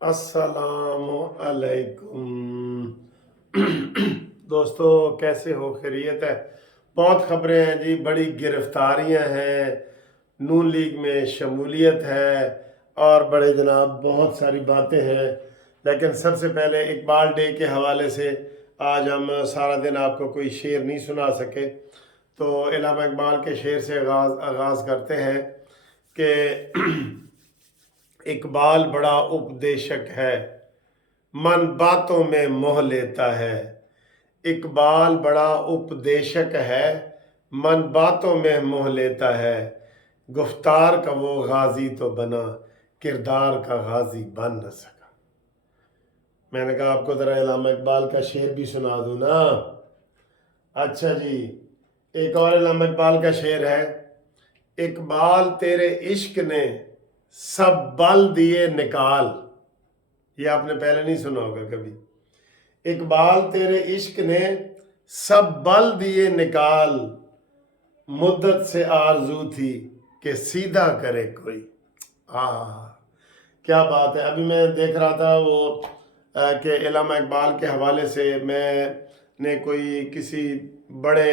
अस्सलाम अलैकुम। दोस्तों, कैसे हो? खैरियत है? बहुत खबरें हैं जी, बड़ी गिरफ्तारियां हैं, नून लीग में शमूलियत है और बड़े जनाब बहुत सारी बातें हैं। लेकिन सबसे पहले इकबाल डे के हवाले से आज हम सारा दिन आपको कोई शेर नहीं सुना सके, तो इलामा इकबाल के शेर से आगाज़ करते हैं कि इकबाल बड़ा उपदेशक है, मन बातों में मोह लेता है। इकबाल बड़ा उपदेशक है, मन बातों में मोह लेता है। गुफ्तार का वो गाजी तो बना, किरदार का गाजी बन न सका। मैंने कहा आपको ज़रा इलामा इकबाल का शेर भी सुना दूँ ना। अच्छा जी, एक और इलामा इकबाल का शेर है। इकबाल तेरे इश्क ने सब बल दिए निकाल। ये आपने पहले नहीं सुना होगा कभी। इकबाल तेरे इश्क ने सब बल दिए निकाल, मुद्दत से आरजू थी कि सीधा करे कोई। क्या बात है। अभी मैं देख रहा था वो कि इलामा इकबाल के हवाले से मैंने कोई किसी बड़े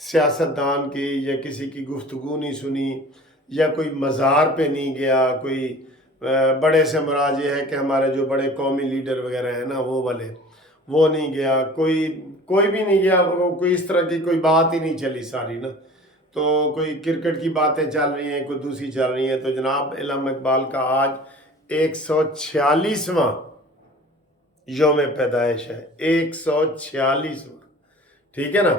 सियासतदान की या किसी की गुफ्तगू नहीं सुनी, या कोई मज़ार पे नहीं गया, कोई बड़े से मुराद ये है कि हमारे जो बड़े कौमी लीडर वगैरह हैं ना, वो वाले, वो नहीं गया, कोई भी नहीं गया, कोई इस तरह की कोई बात ही नहीं चली सारी ना। तो कोई क्रिकेट की बातें चल रही हैं, कोई दूसरी चल रही हैं। तो जनाब इलामा इकबाल का आज 146वां योम पैदाइश है, 146वां। ठीक है ना।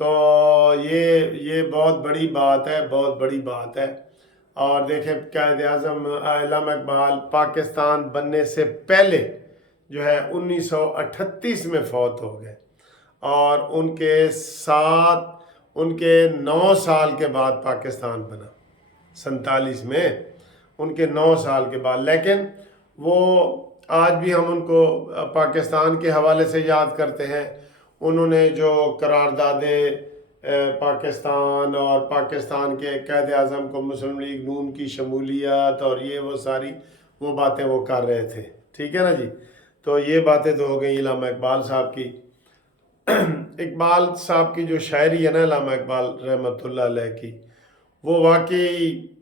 तो ये बहुत बड़ी बात है, बहुत बड़ी बात है। और देखें, कायद आज़म इलामा इकबाल पाकिस्तान बनने से पहले जो है 1938 में फौत हो गए, और उनके 9 साल के बाद पाकिस्तान बना, 47 में, उनके 9 साल के बाद। लेकिन वो आज भी हम उनको पाकिस्तान के हवाले से याद करते हैं। उन्होंने जो करारदादे पाकिस्तान और पाकिस्तान के कायद आज़म को मुस्लिम लीग नून की शमूलियत और ये वो सारी वो बातें वो कर रहे थे। ठीक है ना जी। तो ये बातें तो हो गई इलामा इकबाल साहब की। इकबाल साहब की जो शायरी है ना, इलामा इकबाल रहमतुल्लाह अलैह की, वो वाकई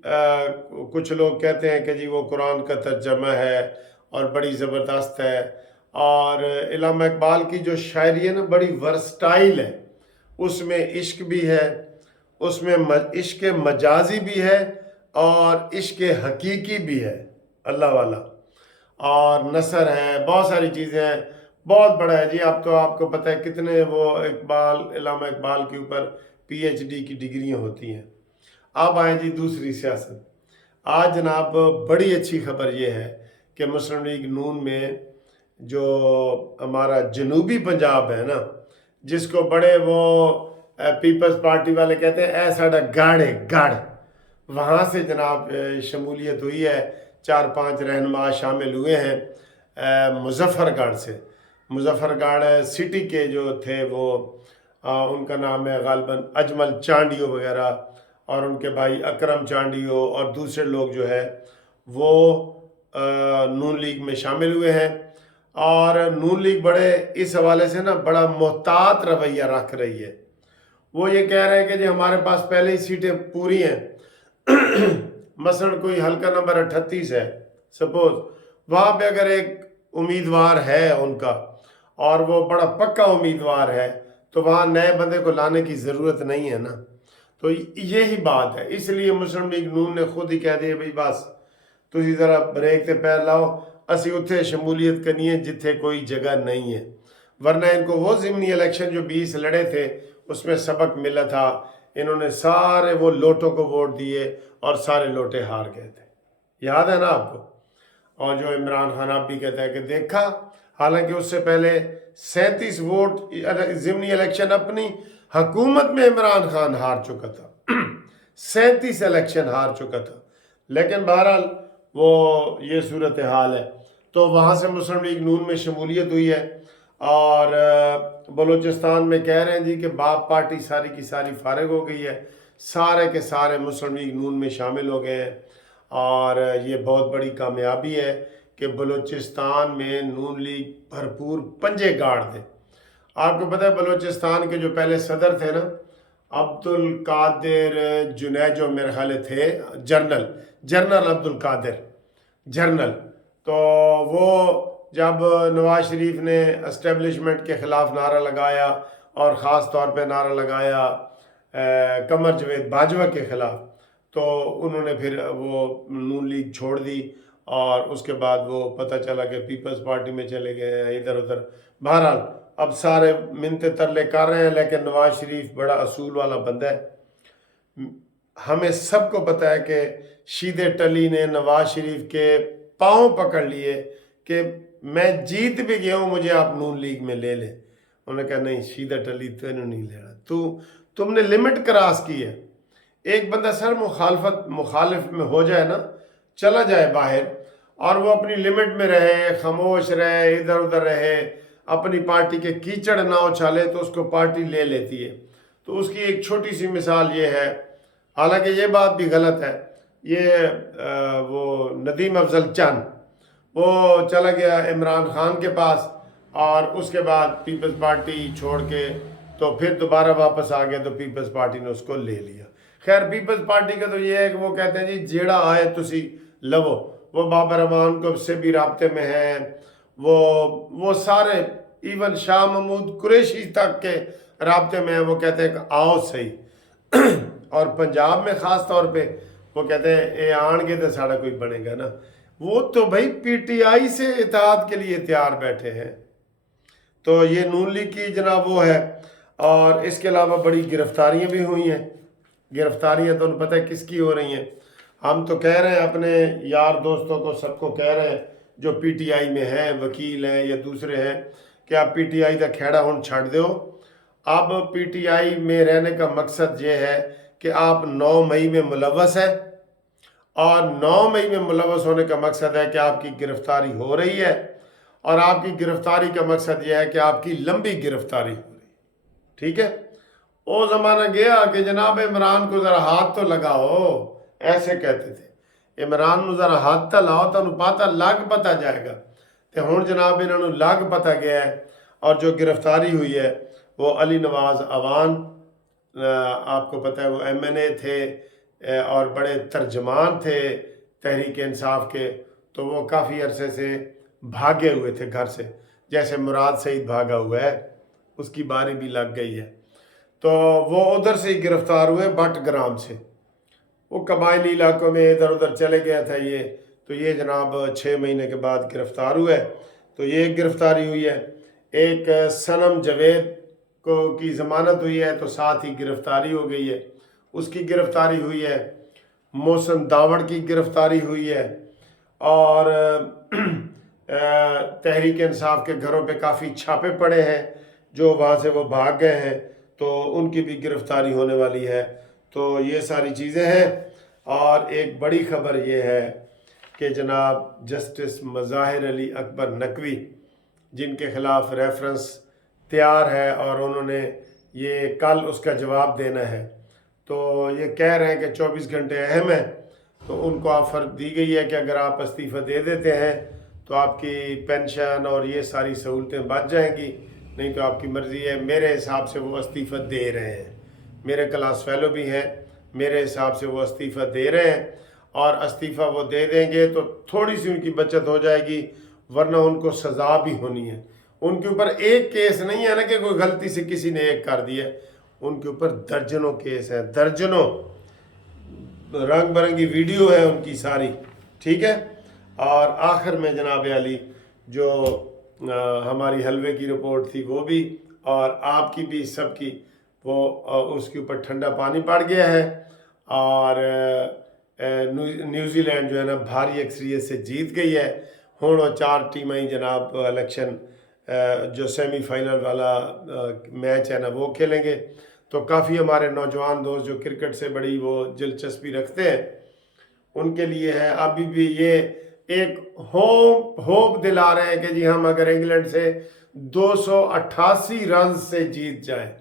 कुछ लोग कहते हैं कि जी वो कुरान का तर्जमा है और बड़ी ज़बरदस्त है। और इलामा इकबाल की जो शायरी है ना, बड़ी वर्सटाइल है। उसमें इश्क भी है, उसमें इश्क मजाजी भी है और इश्क हकीकी भी है, अल्लाह वाला, और नसर है, बहुत सारी चीज़ें हैं। बहुत बड़ा है जी। आप तो आपको पता है कितने वो इलामा इकबाल के ऊपर PhD की डिग्रियां होती हैं। अब आए जी दूसरी सियासत। आज जनाब बड़ी अच्छी खबर ये है कि मुस्लिम लीग नून में जो हमारा जनूबी पंजाब है ना, जिसको बड़े वो पीपल्स पार्टी वाले कहते हैं ऐ साडा गढ़ है, गढ़, वहाँ से जनाब शमूलियत हुई है। 4-5 रहनुमा शामिल हुए हैं मुजफ्फरगढ़ से। मुजफ्फरगढ़ सिटी के जो थे वो उनका नाम है गालिबन अजमल चांडियो वगैरह, और उनके भाई अकरम चांडियो और दूसरे लोग जो है वो नून लीग में शामिल हुए हैं। और नून लीग बड़े इस हवाले से ना बड़ा मोहतात रवैया रख रही है। वो ये कह रहे हैं कि जी हमारे पास पहले ही सीटें पूरी हैं। मसलन कोई हल्का नंबर 38 है सपोज, वहाँ पे अगर एक उम्मीदवार है उनका और वो बड़ा पक्का उम्मीदवार है, तो वहाँ नए बंदे को लाने की ज़रूरत नहीं है ना। तो यही बात है। इसलिए मुस्लिम लीग नून ने खुद ही कह दिया भाई बस तुसी ज़रा ब्रेक ते पैर लाओ, असी उत्थे शमूलियत करनी है जिथे कोई जगह नहीं है। वरना इनको वो ज़िमनी इलेक्शन जो 20 लड़े थे उसमें सबक मिला था। इन्होंने सारे वो लोटों को वोट दिए और सारे लोटे हार गए थे, याद है ना आपको। और जो इमरान खान आप भी कहता है कि देखा, हालांकि उससे पहले 37 वोट ज़िमनी इलेक्शन अपनी हुकूमत में इमरान खान हार चुका था। 37 इलेक्शन हार चुका था। लेकिन बहरहाल वो ये सूरत हाल है। तो वहाँ से मुस्लिम लीग नून में शमूलियत हुई है। और बलूचिस्तान में कह रहे हैं जी कि बाप पार्टी सारी की सारी फारिग हो गई है, सारे के सारे मुस्लिम लीग नून में शामिल हो गए हैं। और ये बहुत बड़ी कामयाबी है کہ بلوچستان میں نون لیگ بھرپور پنجے گاڑ دے۔ آپ کو پتہ ہے بلوچستان کے جو پہلے صدر تھے نا، عبدالقادر جنیجو میرے خیال تھے، جنرل عبدالقادر جنرل، تو وہ جب نواز شریف نے اسٹیبلشمنٹ کے خلاف نعرہ لگایا اور خاص طور پہ نعرہ لگایا قمر جاوید باجوہ کے خلاف، تو انہوں نے پھر وہ نون لیگ چھوڑ دی، اور اس کے بعد وہ پتہ چلا کہ پیپلز پارٹی میں چلے گئے ہیں، ادھر ادھر۔ بہرحال اب سارے منتے ترلے کر رہے ہیں، لیکن نواز شریف بڑا اصول والا بندہ ہے۔ ہمیں سب کو پتہ ہے کہ شیدے ٹلی نے نواز شریف کے پاؤں پکڑ لیے کہ میں جیت بھی گیا ہوں، مجھے آپ نون لیگ میں لے لیں۔ انہوں نے کہا نہیں شیدہ ٹلی تو انہوں نہیں لینا، تم نے لمٹ کراس کی ہے۔ ایک بندہ سر مخالف میں ہو جائے نا، چلا جائے باہر اور وہ اپنی لمٹ میں رہے، خاموش رہے، ادھر ادھر رہے، اپنی پارٹی کے کیچڑ نہ اچھالے، تو اس کو پارٹی لے لیتی ہے۔ تو اس کی ایک چھوٹی سی مثال یہ ہے، حالانکہ یہ بات بھی غلط ہے، یہ وہ ندیم افضل چند وہ چلا گیا عمران خان کے پاس، اور اس کے بعد پیپلز پارٹی چھوڑ کے تو پھر دوبارہ واپس آ گیا، تو پیپلز پارٹی نے اس کو لے لیا۔ خیر پیپلز پارٹی کا تو یہ ہے کہ وہ کہتے ہیں جی جیڑا آئے تسی لو، وہ بابر امان کو سے بھی رابطے میں ہیں، وہ سارے ایون شاہ محمود قریشی تک کے رابطے میں ہیں، وہ کہتے ہیں کہ آؤ صحیح۔ اور پنجاب میں خاص طور پہ وہ کہتے ہیں اے آن گے تو ساڑھا کوئی بنے گا نا، وہ تو بھائی پی ٹی آئی سے اتحاد کے لیے تیار بیٹھے ہیں۔ تو یہ نون لیگ کی جناب وہ ہے، اور اس کے علاوہ بڑی گرفتاریاں بھی ہوئی ہیں۔ گرفتاریاں تو انہیں پتہ ہے کس کی ہو رہی ہیں، ہم تو کہہ رہے ہیں اپنے یار دوستوں کو، سب کو کہہ رہے ہیں جو پی ٹی آئی میں ہیں، وکیل ہیں یا دوسرے ہیں، کہ آپ پی ٹی آئی کا کھیڑا ہون چھڑ دیو۔ اب پی ٹی آئی میں رہنے کا مقصد یہ ہے کہ آپ 9 مئی میں ملوث ہیں، اور 9 مئی میں ملوث ہونے کا مقصد ہے کہ آپ کی گرفتاری ہو رہی ہے، اور آپ کی گرفتاری کا مقصد یہ ہے کہ آپ کی لمبی گرفتاری ہو رہی ہے۔ ٹھیک ہے، وہ زمانہ گیا کہ جناب عمران کو ذرا ہاتھ تو لگاؤ، ایسے کہتے تھے عمران نو ذرا ہاتھ تو لاؤ، تو پتہ لگ پتہ جائے گا۔ تو ہون جناب انہوں نے لگ پتہ گیا ہے، اور جو گرفتاری ہوئی ہے وہ علی نواز اوان، آپ کو پتہ ہے وہ ایم این اے تھے اور بڑے ترجمان تھے تحریک انصاف کے، تو وہ کافی عرصے سے بھاگے ہوئے تھے گھر سے، جیسے مراد سعید بھاگا ہوا ہے، اس کی باری بھی لگ گئی ہے۔ تو وہ ادھر سے ہی گرفتار ہوئے، بٹ گرام سے، وہ قبائلی علاقوں میں ادھر ادھر چلے گیا تھا یہ، تو یہ جناب 6 مہینے کے بعد گرفتار ہوئے۔ تو یہ ایک گرفتاری ہوئی ہے، ایک صنم جاوید کو کی ضمانت ہوئی ہے، تو ساتھ ہی گرفتاری ہو گئی ہے، اس کی گرفتاری ہوئی ہے۔ محسن داوڑ کی گرفتاری ہوئی ہے، اور تحریک انصاف کے گھروں پہ کافی چھاپے پڑے ہیں، جو وہاں سے وہ بھاگ گئے ہیں، تو ان کی بھی گرفتاری ہونے والی ہے۔ تو یہ ساری چیزیں ہیں، اور ایک بڑی خبر یہ ہے کہ جناب جسٹس مظاہر علی اکبر نقوی، جن کے خلاف ریفرنس تیار ہے اور انہوں نے یہ کل اس کا جواب دینا ہے، تو یہ کہہ رہے ہیں کہ 24 گھنٹے اہم ہیں، تو ان کو آفر دی گئی ہے کہ اگر آپ استعفیٰ دے دیتے ہیں تو آپ کی پینشن اور یہ ساری سہولتیں بچ جائیں گی، نہیں تو آپ کی مرضی ہے۔ میرے حساب سے وہ استعفیٰ دے رہے ہیں، میرے کلاس فیلو بھی ہیں، میرے حساب سے وہ استعفیٰ دے رہے ہیں، اور استعفیٰ وہ دے دیں گے تو تھوڑی سی ان کی بچت ہو جائے گی، ورنہ ان کو سزا بھی ہونی ہے۔ ان کے اوپر ایک کیس نہیں ہے نا کہ کوئی غلطی سے کسی نے ایک کر دیا، ان کے اوپر درجنوں کیس ہیں، درجنوں، رنگ برنگی ویڈیو ہے ان کی ساری۔ ٹھیک ہے، اور آخر میں جناب علی جو ہماری حلوے کی رپورٹ تھی وہ بھی، اور آپ کی بھی، سب کی، وہ اس کے اوپر ٹھنڈا پانی پڑ گیا ہے، اور نیوزی لینڈ جو ہے نا بھاری اکثریت سے جیت گئی ہے۔ ہوں وہ 4 ٹیمیں ہی جناب الیکشن جو سیمی فائنل والا میچ ہے نا وہ کھیلیں گے۔ تو کافی ہمارے نوجوان دوست جو کرکٹ سے بڑی وہ دلچسپی رکھتے ہیں، ان کے لیے ہے ابھی بھی یہ ایک ہوپ دلا رہے ہیں کہ جی ہم اگر انگلینڈ سے 288 رنز سے جیت جائیں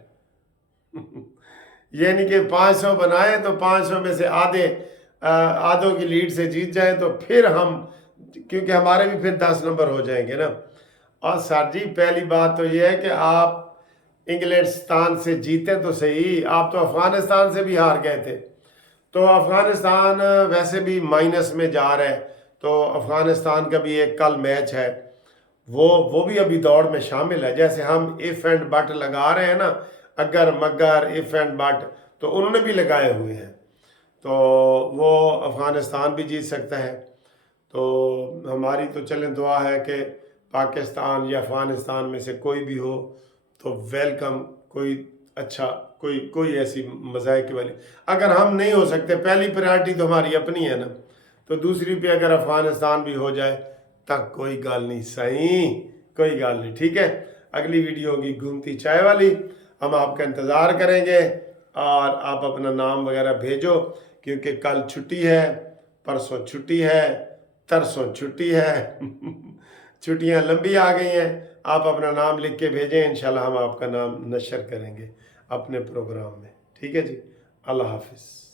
یعنی کہ 500 بنائیں تو 500 میں سے آدھوں کی لیڈ سے جیت جائیں، تو پھر ہم क्योंकि हमारे भी फिर 10 नंबर हो जाएंगे ना। और सर जी पहली बात तो ये है कि आप इंग्लिस्तान से जीते तो सही, आप तो अफगानिस्तान से भी हार गए थे। तो अफगानिस्तान वैसे भी माइनस में जा रहा है, तो अफगानिस्तान का भी एक कल मैच है, वो भी अभी दौड़ में शामिल है। जैसे हम इफ एंड बट लगा रहे हैं ना, अगर मगर इफ एंड बट, तो उन्होंने भी लगाए हुए हैं। तो वो अफगानिस्तान भी जीत सकता है। तो हमारी तो चलें दुआ है कि पाकिस्तान या अफगानिस्तान में से कोई भी हो तो वेलकम, कोई अच्छा, कोई ऐसी मज़ाक वाली। अगर हम नहीं हो सकते, पहली प्रायोरिटी तो हमारी अपनी है ना, तो दूसरी पे अगर अफगानिस्तान भी हो जाए तक कोई गल नहीं, सही कोई गल नहीं, ठीक है। अगली वीडियो होगी घूमती चाय वाली, हम आपका इंतज़ार करेंगे और आप अपना नाम वगैरह भेजो, क्योंकि कल छुट्टी है, परसों छुट्टी है, तरसों छुट्टी है छुट्टियां लंबी आ गई हैं। आप अपना नाम लिख के भेजें, इंशाल्लाह हम आपका नाम नशर करेंगे अपने प्रोग्राम में, ठीक है जी। अल्लाह हाफिज़।